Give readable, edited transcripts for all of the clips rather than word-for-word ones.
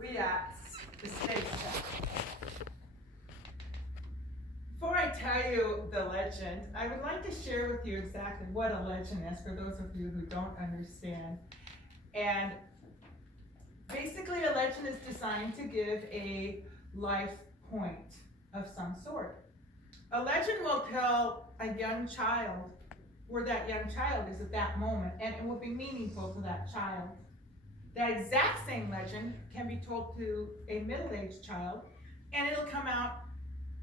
the stage set. Before I tell you the legend, I would like to share with you exactly what a legend is for those of you who don't understand. And basically, a legend is designed to give a life point of some sort. A legend will tell a young child where that young child is at that moment, and it will be meaningful to that child. That exact same legend can be told to a middle-aged child, and it'll come out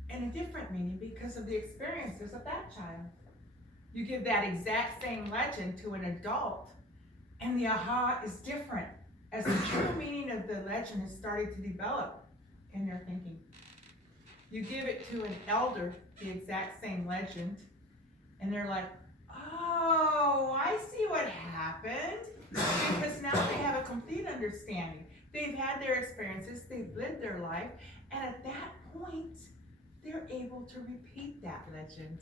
in a different meaning because of the experiences of that child. You give that exact same legend to an adult, and the aha is different as the true meaning of the legend is starting to develop in their thinking. You give it to an elder, the exact same legend, and they're like, oh, I see what happened. Because now they have a complete understanding. They've had their experiences, they've lived their life, and at that point, they're able to repeat that legend.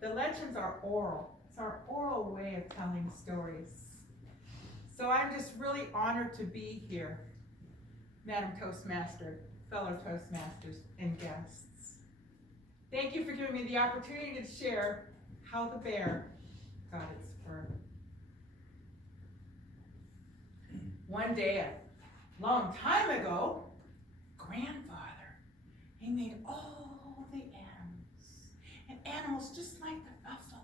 The legends are oral. It's our oral way of telling stories. So I'm just really honored to be here, Madam Toastmaster, fellow Toastmasters, and guests. Thank you for giving me the opportunity to share how the bear got its fur. One day, a long time ago, grandfather, he made all the animals, and animals just like the buffalo.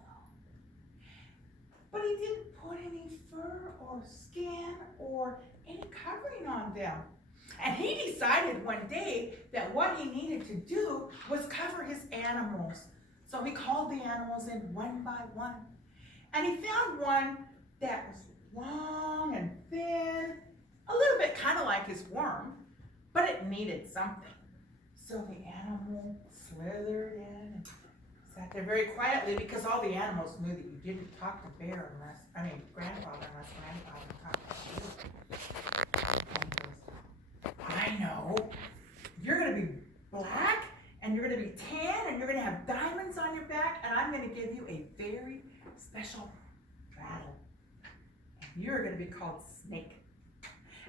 But he didn't put any fur or skin or any covering on them. And he decided one day that what he needed to do was cover his animals. So he called the animals in one by one. And he found one that was long and thin, a little bit kind of like his worm, but it needed something. So the animal slithered in and sat there very quietly because all the animals knew that you didn't talk to grandfather unless grandfather talked to you. And he goes, I know, you're going to be black and you're going to be tan and you're going to have diamonds on your back and I'm going to give you a very special rattle. You're going to be called Snake.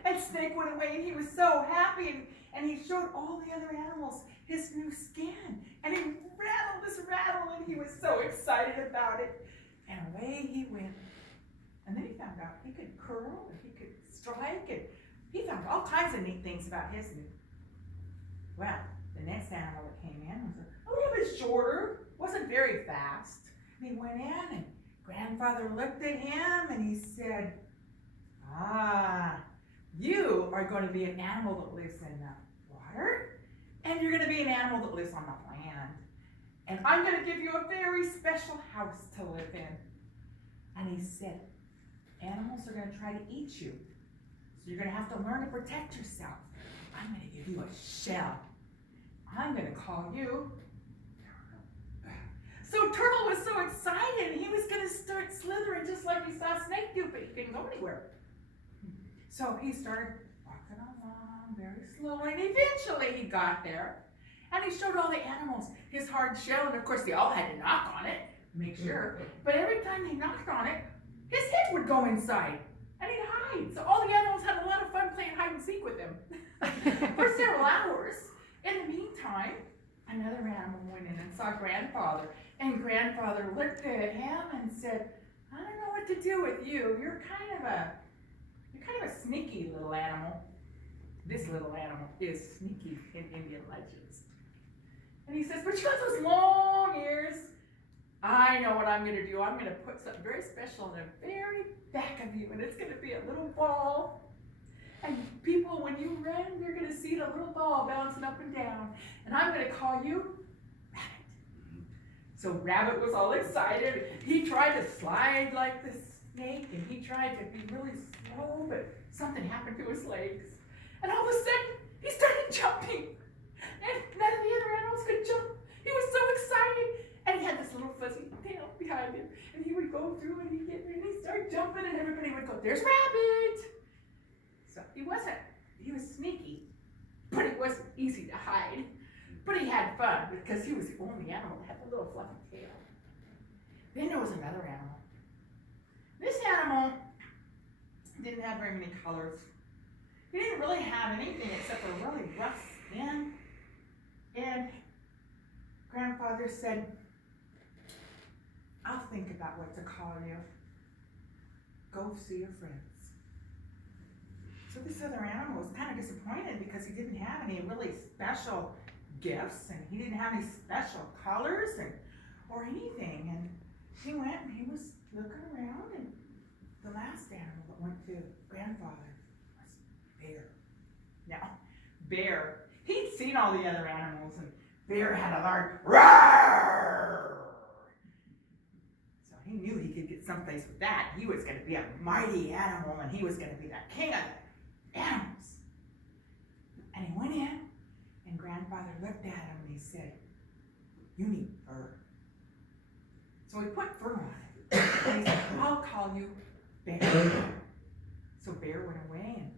And Snake went away and he was so happy and he showed all the other animals his new skin. And he rattled this rattle and he was so excited about it. And away he went. And then he found out he could curl and he could strike and he found all kinds of neat things about his new. Well, the next animal that came in was a little bit shorter, wasn't very fast. And he went in and grandfather looked at him and he said, you are going to be an animal that lives in the water, and you're going to be an animal that lives on the land. And I'm going to give you a very special house to live in. And he said, animals are going to try to eat you. So you're going to have to learn to protect yourself. I'm going to give you a shell. I'm going to call you So Turtle was so excited, he was going to start slithering just like he saw Snake do, but he couldn't go anywhere. So he started walking along very slowly, and eventually he got there. And he showed all the animals his hard shell, and of course they all had to knock on it, make sure. But every time they knocked on it, his head would go inside, and he'd hide. So all the animals had a lot of fun playing hide and seek with him for several hours. In the meantime, another animal went in and saw Grandfather, and Grandfather looked at him and said, I don't know what to do with you. You're kind of a sneaky little animal. This little animal is sneaky in Indian legends. And he says, but you got those long ears. I know what I'm going to do. I'm going to put something very special in the very back of you, and it's going to be a little ball. And people, when you run, they're going to see the little ball bouncing up and down. And I'm going to call you Rabbit. So Rabbit was all excited. He tried to slide like the snake, and he tried to be really slow, but something happened to his legs. And all of a sudden, he started jumping. And none of the other animals could jump. He was so excited. And he had this little fuzzy tail behind him. And he would go through and he'd get there and he'd start jumping and everybody would go, there's Rabbit. So he was sneaky, but it wasn't easy to hide. But he had fun because he was the only animal that had the little fluffy tail. Then there was another animal. This animal didn't have very many colors. He didn't really have anything except a really rough skin. And Grandfather said, I'll think about what to call you. Go see your friends. So this other animal was kind of disappointed because he didn't have any really special gifts, and he didn't have any special colors or anything. And he went and he was looking around, and the last animal that went to Grandfather was Bear. Now, Bear, he'd seen all the other animals, and Bear had a large roar. So he knew he could get someplace with that. He was going to be a mighty animal, and he was going to be the king of the animals. And he went in, and Grandfather looked at him and he said, you need fur. So he put fur on it. And he said, I'll call you Bear. So Bear went away, and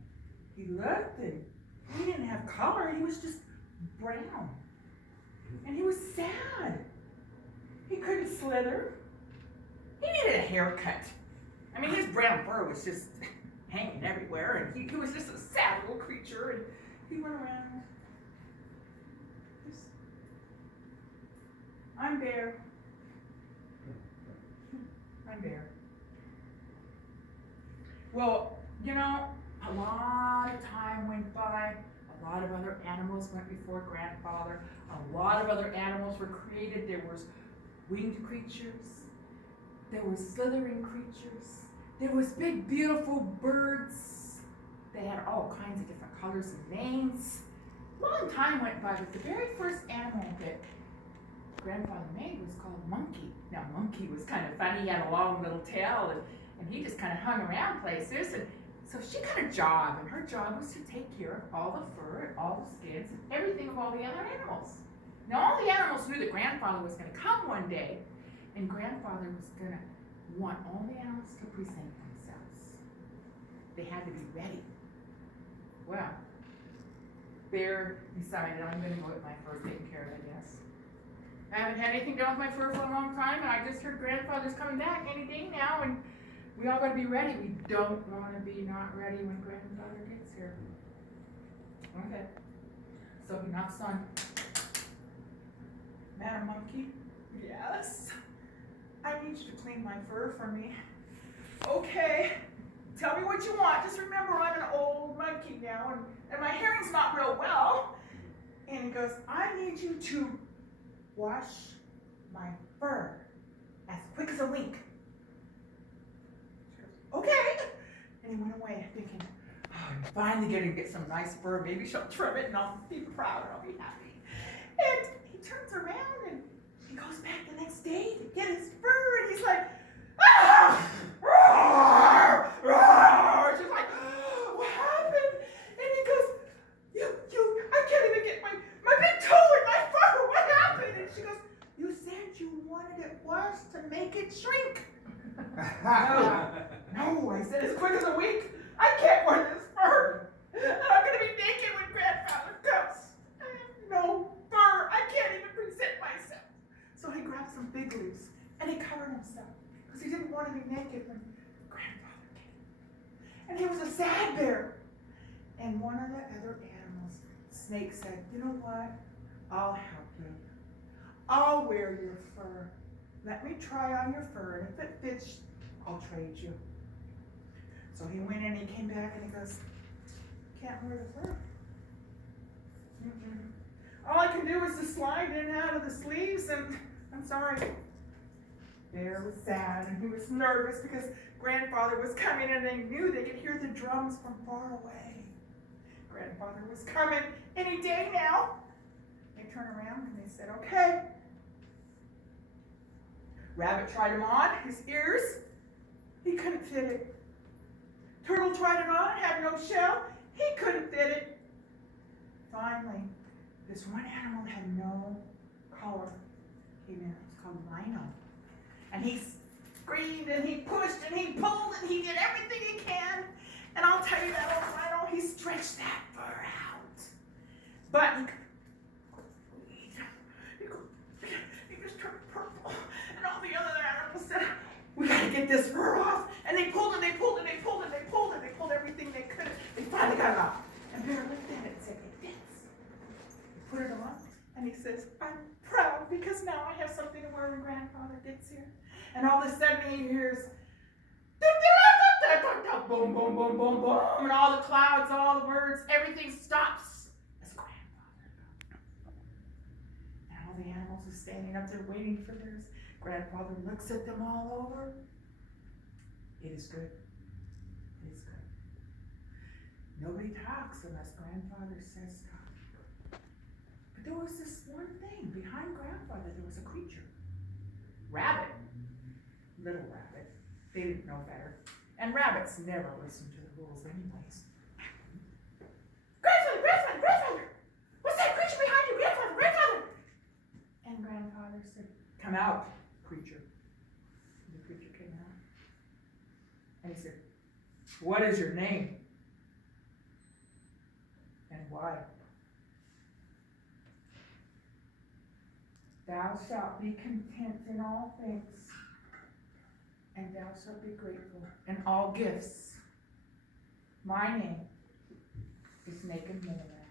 he looked, and he didn't have color. He was just brown. And he was sad. He couldn't slither. He needed a haircut. I mean, his brown fur was just hanging everywhere, and he was just a sad little creature, and he went around. I'm Bear. I'm Bear. Well, you know, a lot of time went by. A lot of other animals went before Grandfather. A lot of other animals were created. There was winged creatures. There was slithering creatures. There was big, beautiful birds. They had all kinds of different colors and names. A long time went by, but the very first animal that Grandfather made was called Monkey. Now, Monkey was kind of funny. He had a long little tail, and he just kind of hung around places. And so she got a job, and her job was to take care of all the fur and all the skins and everything of all the other animals. Now, all the animals knew that Grandfather was going to come one day, and Grandfather was going to want all the animals to present themselves. They had to be ready. Well, Bear decided, I'm going to go get my fur taken care of, I guess. I haven't had anything done with my fur for a long time, and I just heard Grandfather's coming back any day now, and we all got to be ready. We don't want to be not ready when Grandfather gets here. Okay. So he knocks on. Madam Monkey? Yes? I need you to clean my fur for me. Okay. Tell me what you want. Just remember I'm an old monkey now, and my hearing's not real well. And he goes, I need you to wash my fur as quick as a wink. She goes, okay. And he went away thinking, oh, I'm finally going to get some nice fur. Maybe she'll trim it and I'll be proud and I'll be happy. And he turns around and he goes back the next day to get his fur, and he's like, ah! Roar! Roar! She's like, oh, what happened? And he goes, I can't even get my big toe in my fur. What happened? And she goes, you said you wanted it washed to make it shrink. No, I said as quick as a week. I can't wear this fur. And I'm going to be naked when Grandfather comes. I have no fur. I can't even present myself. So he grabbed some big leaves and he covered himself because he didn't want to be naked when Grandfather came. And he was a sad bear. And one of the other animals, Snake, said, you know what? I'll help you. I'll wear your fur. Let me try on your fur, and if it fits, I'll trade you. So he went in and he came back and he goes, can't wear the fur. All I can do is to slide in and out of the sleeves, and I'm sorry. Bear was sad and he was nervous because Grandfather was coming and they knew they could hear the drums from far away. Grandfather was coming any day now. They turned around and they said, okay. Rabbit tried him on, his ears. He couldn't fit it. Turtle tried it on, had no shell. He couldn't fit it. Finally, this one animal had no color. Came in. It was called Rhino. And he screamed and he pushed and he pulled and he did everything he can. And I'll tell you that old Rhino, he stretched that fur out. But he just turned purple. And all the other animals said, we gotta get this fur off. And they pulled and they pulled and they pulled and they pulled and they pulled everything they could. They finally got it off. gets here. And all of a sudden he hears boom, boom, boom, boom, boom, and all the clouds, all the birds, everything stops. His grandfather. And all the animals are standing up there waiting for theirs. Grandfather looks at them all over. It is good. It is good. Nobody talks unless grandfather says talk. But there was this one thing. Behind grandfather there was a creature. Rabbit. Little rabbit. They didn't know better. And rabbits never listen to the rules anyways. Grandfather, grandfather, grandfather! What's that creature behind you? Grandfather, grandfather! And grandfather said, come out, creature. And the creature came out. And he said, what is your name? And why? Thou shalt be content in all things, and thou shalt be grateful in all gifts. My name is Naked Miniman.